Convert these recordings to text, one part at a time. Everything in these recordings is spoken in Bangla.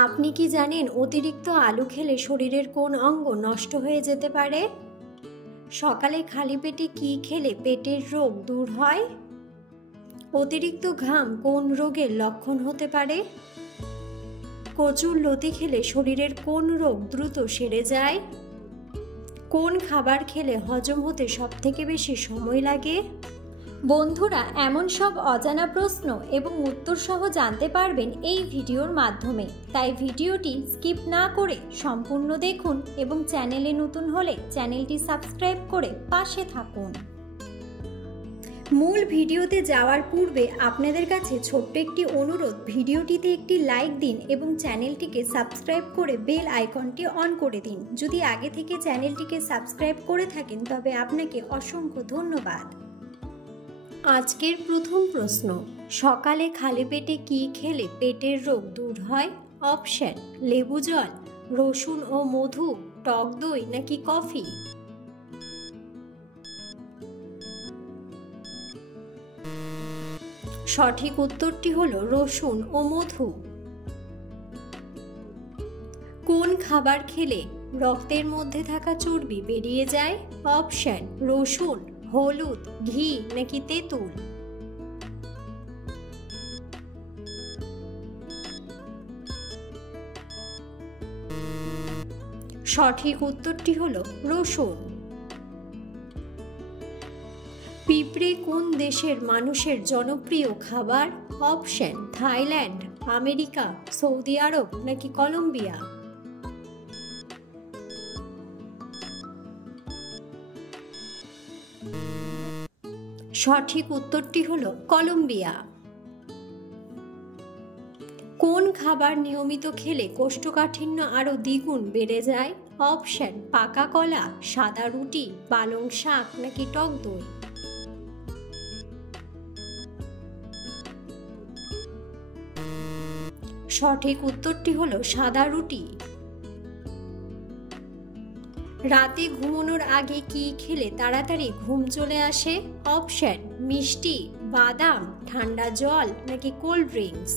আপনি কি জানেন অতিরিক্ত আলু খেলে শরীরের কোন অঙ্গ নষ্ট হয়ে যেতে পারে? সকালে খালি পেটে কি খেলে পেটের রোগ দূর হয়? অতিরিক্ত ঘাম কোন রোগের লক্ষণ হতে পারে? কচুর লতি খেলে শরীরের কোন রোগ দ্রুত সেরে যায়? কোন খাবার খেলে হজম হতে সবথেকে বেশি সময় লাগে? বন্ধুরা, এমন সব অজানা প্রশ্ন এবং উত্তর সহ জানতে পারবেন এই ভিডিওর মাধ্যমে, তাই ভিডিওটি স্কিপ না করে সম্পূর্ণ দেখুন এবং চ্যানেলে নতুন হলে চ্যানেলটি সাবস্ক্রাইব করে পাশে থাকুন। মূল ভিডিওতে যাওয়ার পূর্বে আপনাদের কাছে ছোট্ট একটি অনুরোধ, ভিডিওটিতে একটি লাইক দিন এবং চ্যানেলটিকে সাবস্ক্রাইব করে বেল আইকনটি অন করে দিন। যদি আগে থেকে চ্যানেলটিকে সাবস্ক্রাইব করে থাকেন তবে আপনাকে অসংখ্য ধন্যবাদ। আজকের প্রথম প্রশ্ন, সকালে খালি পেটে কি খেলে পেটের রোগ দূর হয়? অপশন: লেবু জল, রসুন ও মধু, টক দই নাকি কফি? সঠিক উত্তরটি হলো রসুন ও মধু। কোন খাবার খেলে রক্তের মধ্যে থাকা চর্বি বেরিয়ে যায়? অপশন: রসুন, হলুদ, ঘি নাকি তেঁতুল? সঠিক উত্তরটি হলো রসুন। পিঁপড়ে কোন দেশের মানুষের জনপ্রিয় খাবার? অপশন: থাইল্যান্ড, আমেরিকা, সৌদি আরব নাকি কলম্বিয়া? সঠিক উত্তরটি হলো কলম্বিয়া। কোন খাবার নিয়মিত খেলে কোষ্ঠকাঠিন্য আরো দ্বিগুণ বেড়ে যায়? অপশন: পাকা কলা, সাদা রুটি, পালং শাক নাকি টক দই? সঠিক উত্তরটি হলো সাদা রুটি। রাতে ঘুমানোর আগে কি খেলে তাড়াতাড়ি ঘুম চলে আসে? অপশন: মিষ্টি, বাদাম, ঠান্ডা জল নাকি কোল্ড ড্রিঙ্কস?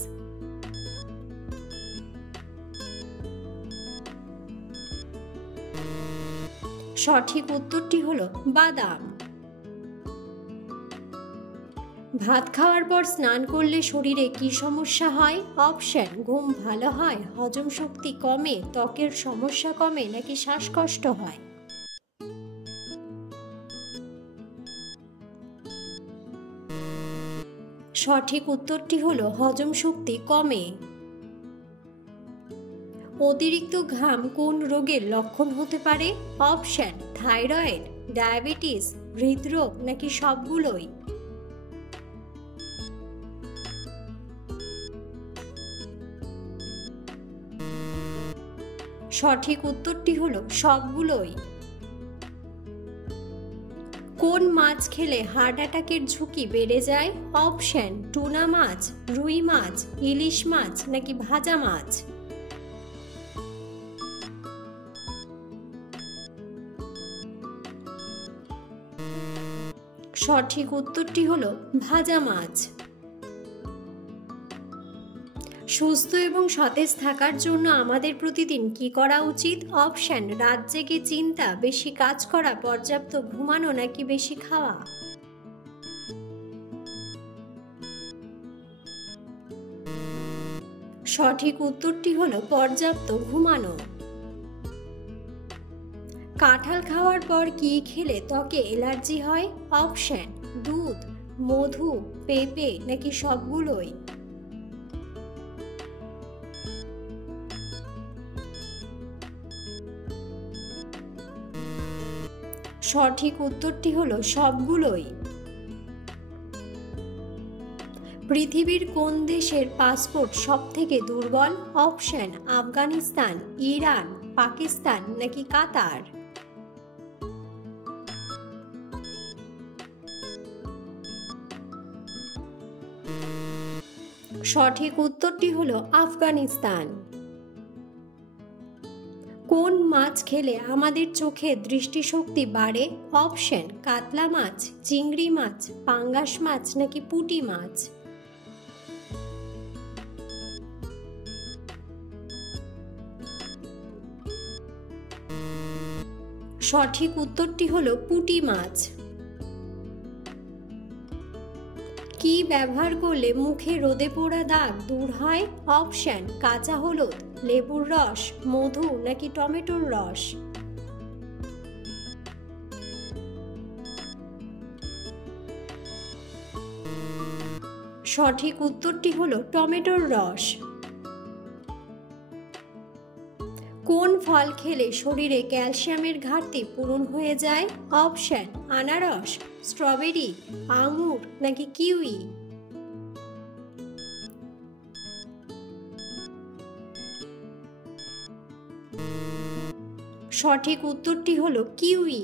সঠিক উত্তরটি হলো বাদাম। ভাত খাওয়ার পর স্নান করলে শরীরে কি সমস্যা হয়? অপশন: ঘুম ভালো হয়, হজম শক্তি কমে, ত্বকের সমস্যা কমে নাকি শ্বাসকষ্ট হয়? সঠিক উত্তরটি হলো হজম শক্তি কমে। অতিরিক্ত ঘাম কোন রোগের লক্ষণ হতে পারে? অপশন: থাইরয়েড, ডায়াবেটিস, হৃদরোগ নাকি সবগুলোই? সঠিক উত্তরটি হলো সবগুলোই। কোন মাছ খেলে হার্ট অ্যাটাকের ঝুঁকি বেড়ে যায়? অপশন: টুনা মাছ, রুই মাছ, ইলিশ মাছ নাকি ভাজা মাছ? সঠিক উত্তরটি হলো ভাজা মাছ। সুস্থ এবং সতেজ থাকার জন্য আমাদের প্রতিদিন কি করা উচিত? অপশন: রাত জেগে চিন্তা, বেশি কাজ করা, পর্যাপ্ত ঘুমানো নাকি বেশি খাওয়া? সঠিক উত্তরটি হলো পর্যাপ্ত ঘুমানো। কাঁঠাল খাওয়ার পর কি খেলে ত্বকে অ্যালার্জি হয়? অপশন: দুধ, মধু, পেঁপে নাকি সবগুলোই? সঠিক উত্তরটি হলো সবগুলোই। পৃথিবীর কোন দেশের পাসপোর্ট সবথেকে দুর্বল? অপশন: আফগানিস্তান, ইরান, পাকিস্তান নাকি কাতার? সঠিক উত্তরটি হলো আফগানিস্তান। কোন মাছ খেলে আমাদের চোখের দৃষ্টিশক্তি বাড়ে? অপশন: কাতলা মাছ, চিংড়ি মাছ, পাঙ্গাস মাছ নাকি পুঁটি মাছ? সঠিক উত্তরটি হলো পুঁটি মাছ। কি ব্যবহার করলে মুখে রোদে পোড়া দাগ দূর হয়? অপশন: কাঁচা হলুদ, লেবুর রস, মধু নাকি টমেটোর রস। সঠিক উত্তরটি হলো টমেটোর রস। কোন ফল খেলে শরীরে ক্যালসিয়ামের ঘাটতি পূরণ হয়ে যায়? অপশন: আনারস, স্ট্রবেরি, আঙুর নাকি কিউই। সঠিক উত্তরটি হলো কিউই।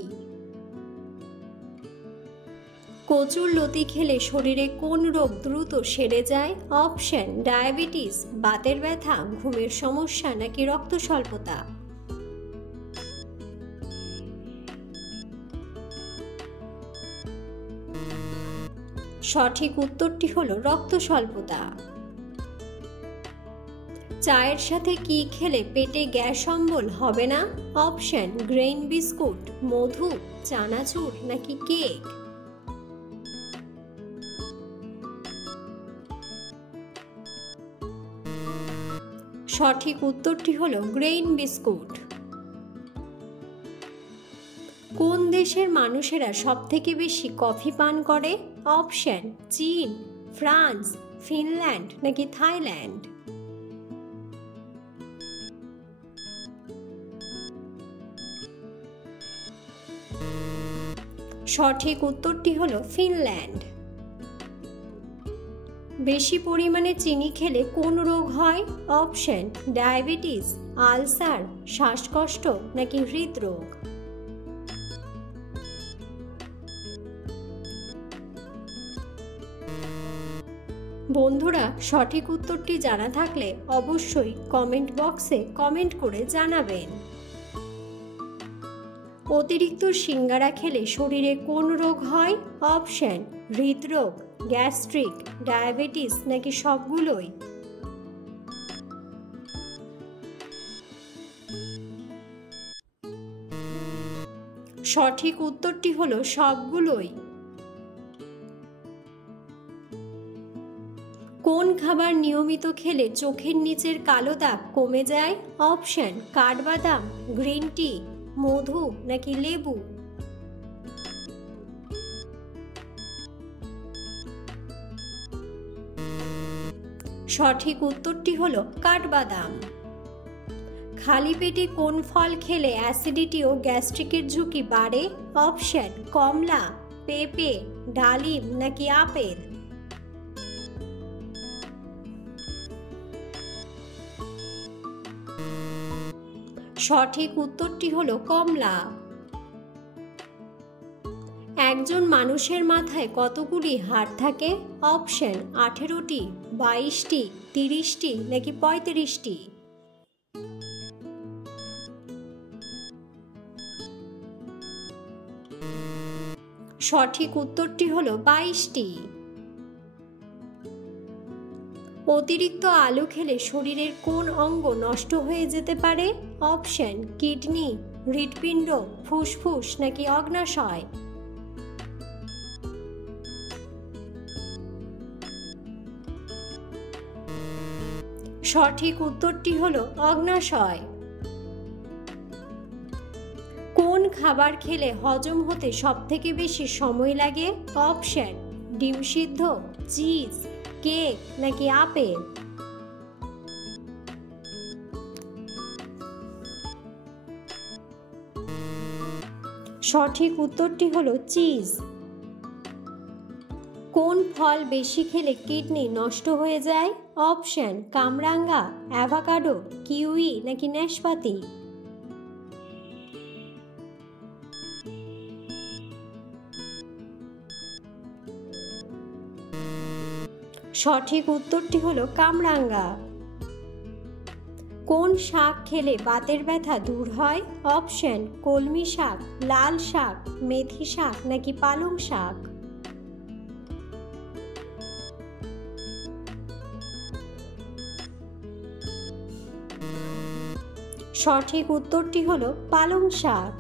কচুর লতি খেলে শরীরে কোন রোগ দ্রুত সেরে যায়? অপশন: ডায়াবেটিস, বাতের ব্যথা, ঘুমের সমস্যা নাকি রক্ত স্বল্পতা। সঠিক উত্তরটি হলো রক্ত স্বল্পতা। চায়ের সাথে কি খেলে পেটে গ্যাস অম্বল হবে না? অপশন: গ্রেইন বিস্কুট, মধু, চানাচুর নাকি কেক। সঠিক উত্তরটি হলো গ্রেইন বিস্কুট। কোন দেশের মানুষেরা সবথেকে বেশি কফি পান করে? অপশন: চীন, ফ্রান্স, ফিনল্যান্ড নাকি থাইল্যান্ড। সঠিক উত্তরটি হলো ফিনল্যান্ড। বেশি পরিমাণে চিনি খেলে কোন রোগ হয়? অপশন: ডায়াবেটিস, আলসার, শ্বাসকষ্ট নাকি হৃদরোগ। বন্ধুরা, সঠিক উত্তরটি জানা থাকলে অবশ্যই কমেন্ট বক্সে কমেন্ট করে জানাবেন। অতিরিক্ত সিঙ্গারা খেলে শরীরে কোন রোগ হয়? অপশন: হৃদরোগ, গ্যাস্ট্রিক, ডায়াবেটিস নাকি সবগুলোই। সঠিক উত্তরটি হলো সবগুলোই। কোন খাবার নিয়মিত খেলে চোখের নিচের কালো দাগ কমে যায়? অপশন: কাঠবাদাম, গ্রিন টি, মধু নাকি লেবু। সঠিক উত্তরটি হলো কাঠবাদাম। খালি পেটে কোন ফল খেলে অ্যাসিডিটি ও গ্যাস্ট্রিকের ঝুঁকি বাড়ে? অপশন: কমলা, পেঁপে, ডালিম নাকি আপেল। সঠিক উত্তরটি হলো কমলা। একজন মানুষের মাথায় কতগুলি হাড় থাকে? অপশন: 18টি, 22টি, 30টি নাকি 35টি। সঠিক উত্তরটি হলো 22টি। অতিরিক্ত আলু খেলে শরীরের কোন অঙ্গ নষ্ট হয়ে যেতে পারে? অপশন: কিডনি, হৃৎপিণ্ড, ফুসফুস নাকি অগ্ন্যাশয়। সঠিক উত্তরটি হলো অগ্ন্যাশয়। কোন খাবার খেলে হজম হতে সবথেকে বেশি সময় লাগে? অপশন: ডিম সিদ্ধ, চিজ, কেক নাকি আপেল। সঠিক উত্তরটি হলো চিজ। কোন ফল বেশি খেলে কিডনি নষ্ট হয়ে যায়? অপশন: কামরাঙ্গা, অ্যাভোকাডো, কিউই নাকি নাশপাতি। সঠিক উত্তরটি হলো কামরাঙ্গা। কোন শাক খেলে বাতের ব্যথা দূর হয়? অপশন: কলমি শাক, লাল শাক, মেথি শাক নাকি পালং শাক। সঠিক উত্তরটি হলো পালং শাক।